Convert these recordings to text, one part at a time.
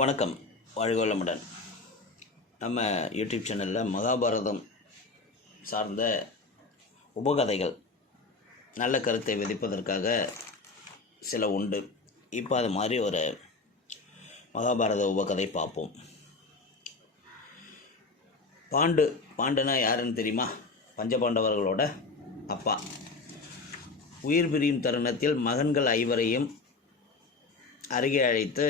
வணக்கம். வாழ்கவளமுடன் நம்ம யூடியூப் சேனலில் மகாபாரதம் சார்ந்த உபகதைகள் நல்ல கருத்தை விதிப்பதற்காக சில உண்டு. இப்போ அது மாதிரி ஒரு மகாபாரத உபகதை பார்ப்போம். பாண்டு பாண்டுனா யாருன்னு தெரியுமா? பஞ்சபாண்டவர்களோட அப்பா. உயிர் பிரியும் தருணத்தில் மகன்கள் ஐவரையும் அருகே அழைத்து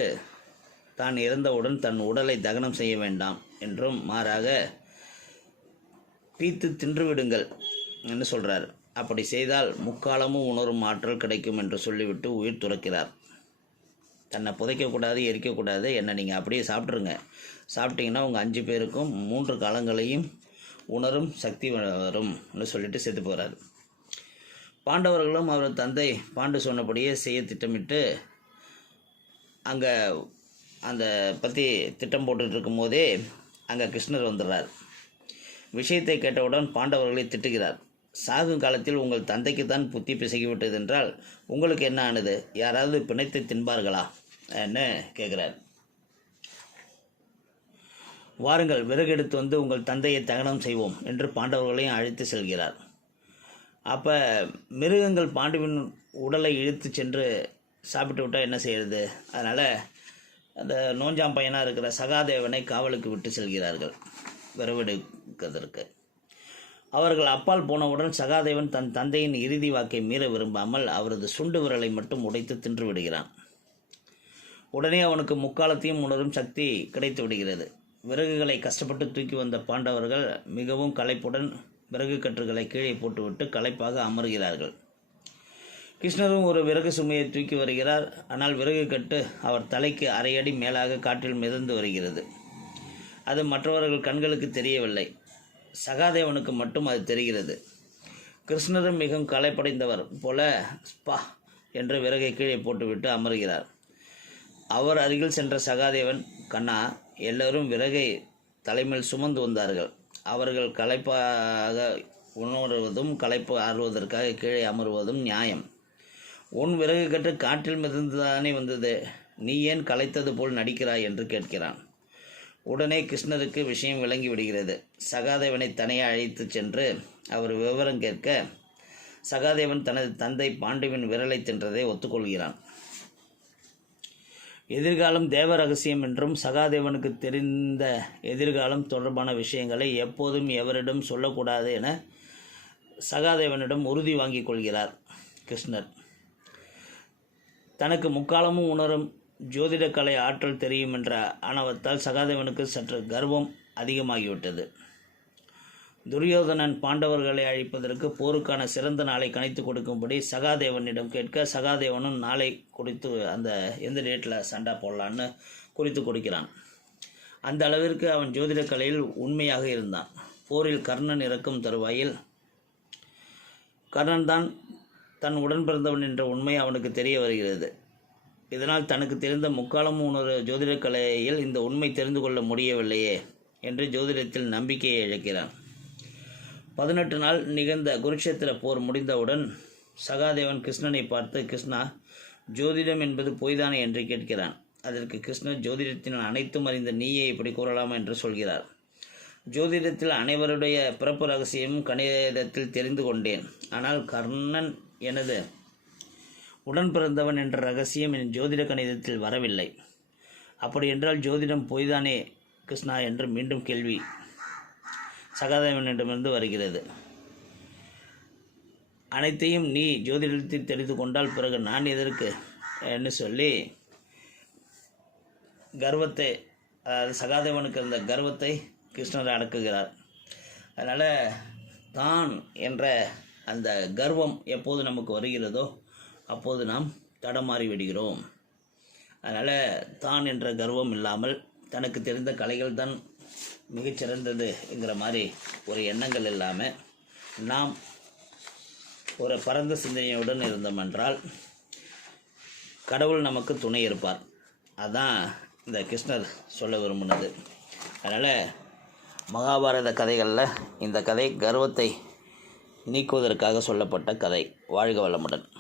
தான் இறந்தவுடன் தன் உடலை தகனம் செய்ய வேண்டாம் என்றும் மாறாக பீத்து தின்றுவிடுங்கள் என்று சொல்கிறார் அப்படி செய்தால் முக்காலமும் உணரும் ஆற்றல் கிடைக்கும் என்று சொல்லிவிட்டு உயிர் துறக்கிறார். தன்னை புதைக்கக்கூடாது எரிக்கக்கூடாது என்னை நீங்கள் அப்படியே சாப்பிட்ருங்க சாப்பிட்டீங்கன்னா உங்கள் அஞ்சு பேருக்கும் மூன்று காலங்களையும் உணரும் சக்தி வரும்னு சொல்லிட்டு செத்து போகிறார் பாண்டவர்களும் அவரது தந்தை பாண்டு சொன்னபடியே செய்ய திட்டமிட்டு அங்கே அந்த பற்றி திட்டம் போட்டுட்டு இருக்கும்போதே அங்கே கிருஷ்ணர் வந்துடுறார். விஷயத்தை கேட்டவுடன் பாண்டவர்களை திட்டுகிறார். சாகும் காலத்தில் உங்கள் தந்தைக்கு தான் புத்தி பிசகிவிட்டது என்றால் உங்களுக்கு என்ன ஆனது? யாராவது பிணைத்து தின்பார்களா? என்று கேட்குறார். வாருங்கள் விறகு எடுத்து வந்து உங்கள் தந்தையை தகனம் செய்வோம் என்று பாண்டவர்களையும் அழைத்து செல்கிறார். அப்போ மிருகங்கள் பாண்டுவின் உடலை இழுத்து சென்று சாப்பிட்டு விட்டால் என்ன செய்யறது? அதனால் அந்த நோஞ்சாம் பையனாக இருக்கிற சகாதேவனை காவலுக்கு விட்டு செல்கிறார்கள் விரவெடுக்கிறதற்கு அவர்கள் அப்பால் போனவுடன் சகாதேவன் தன் தந்தையின் இறுதி வாக்கை மீற விரும்பாமல் அவரது சுண்டு விரலை மட்டும் உடைத்து தின்று விடுகிறான். உடனே அவனுக்கு முக்காலத்தையும் உணரும் சக்தி கிடைத்து விடுகிறது. விறகுகளை கஷ்டப்பட்டு தூக்கி வந்த பாண்டவர்கள் மிகவும் களைப்புடன் விறகு கற்றுகளை கீழே போட்டுவிட்டு களைப்பாக அமர்கிறார்கள். கிருஷ்ணரும் ஒரு விறகு சுமையை தூக்கி வருகிறார். ஆனால் விறகு கட்டு அவர் தலைக்கு அரை அடி மேலாக காற்றில் மிதந்து வருகிறது. அது மற்றவர்கள் கண்களுக்கு தெரியவில்லை. சகாதேவனுக்கு மட்டும் அது தெரிகிறது. கிருஷ்ணரும் மிகவும் களைப்படைந்தவர் போல ஸ்பா என்று விறகை கீழே போட்டுவிட்டு அமர்கிறார். அவர் அருகில் சென்ற சகாதேவன் கண்ணா எல்லோரும் விறகை தலைமையில் சுமந்து வந்தார்கள். அவர்கள் களைப்பாக உணர்வதும் களைப்பு ஆறுவதற்காக கீழே அமர்வதும் நியாயம். உன் விறகு கட்டு காற்றில் மிதந்துதானே வந்தது. நீ ஏன் கலைத்தது போல் நடிக்கிறாய் என்று கேட்கிறான். உடனே கிருஷ்ணருக்கு விஷயம் விளங்கி விடுகிறது. சகாதேவனை தனியாக அழைத்துச் சென்று அவர் விவரம் கேட்க சகாதேவன் தனது தந்தை பாண்டுவின் விரலை தின்றதை ஒத்துக்கொள்கிறான். எதிர்காலம் தேவ ரகசியம் என்றும் சகாதேவனுக்கு தெரிந்த எதிர்காலம் தொடர்பான விஷயங்களை எப்போதும் எவரிடம் சொல்லக்கூடாது என சகாதேவனிடம் உறுதி வாங்கிக் கொள்கிறார் கிருஷ்ணர். தனக்கு முக்காலமும் உணரும் ஜோதிடக்கலை ஆற்றல் தெரியும் என்ற ஆணவத்தால் சகாதேவனுக்கு சற்று கர்வம் அதிகமாகிவிட்டது. துரியோதனன் பாண்டவர்களை அழிப்பதற்கு போருக்கான சிறந்த நாளை கணித்து கொடுக்கும்படி சகாதேவனிடம் கேட்க சகாதேவனும் நாளை குறித்து அந்த எந்த டேட்டில் சண்டை போடலான்னு குறித்து கொடுக்கிறான். அந்த அளவிற்கு அவன் ஜோதிடக்கலையில் உண்மையாக இருந்தான். போரில் கர்ணன் இறக்கும் தருவாயில் கர்ணன் தான் தன் உடன் பிறந்தவன் என்ற உண்மை அவனுக்கு தெரிய வருகிறது. இதனால் தனக்கு தெரிந்த முக்காலமும் உணர்வு ஜோதிடக் கலையில் இந்த உண்மை தெரிந்து கொள்ள முடியவில்லையே என்று ஜோதிடத்தில் நம்பிக்கையை இழக்கிறான். பதினெட்டு நாள் நிகழ்ந்த குருக்ஷேத்திர போர் முடிந்தவுடன் சகாதேவன் கிருஷ்ணனை பார்த்து கிருஷ்ணா ஜோதிடம் என்பது பொய்தானே? என்று கேட்கிறான். அதற்கு கிருஷ்ணர் ஜோதிடத்தின் அனைத்தும் அறிந்த நீயே இப்படி கூறலாமா என்று சொல்கிறார். ஜோதிடத்தில் அனைவருடைய பிறப்பு ரகசியமும் கணிதத்தில் தெரிந்து கொண்டேன். ஆனால் கர்ணன் எனது உடன் பிறந்தவன் என்ற ரகசியம் என் ஜோதிட கணிதத்தில் வரவில்லை. அப்படி என்றால் ஜோதிடம் பொய்தானே கிருஷ்ணா என்று மீண்டும் கேள்வி சகாதேவனிடமிருந்து வருகிறது. அனைத்தையும் நீ ஜோதிடத்தில் தெரிந்து கொண்டால் பிறகு நான் எதற்கு என்று சொல்லி கர்வத்தை அதாவது சகாதேவனுக்கு இருந்த கர்வத்தை கிருஷ்ணர் அடக்குகிறார். அதனால் தான் என்ற அந்த கர்வம் எப்போது நமக்கு வருகிறதோ அப்போது நாம் தடமாறி விடுகிறோம். அதனால் தான் என்ற கர்வம் இல்லாமல் தனக்கு தெரிந்த கலைகள் தான் மிகச்சிறந்ததுங்கிற மாதிரி ஒரு எண்ணங்கள் இல்லாமல் நாம் ஒரு பரந்த சிந்தனையுடன் இருந்தோம் என்றால் கடவுள் நமக்கு துணை இருப்பார். அதான் இந்த கிருஷ்ணர் சொல்ல விரும்பினது. அதனால் மகாபாரத கதைகளில் இந்த கதை கர்வத்தை நீக்குவதற்காக சொல்லப்பட்ட கதை. வாழ்க வளமுடன்.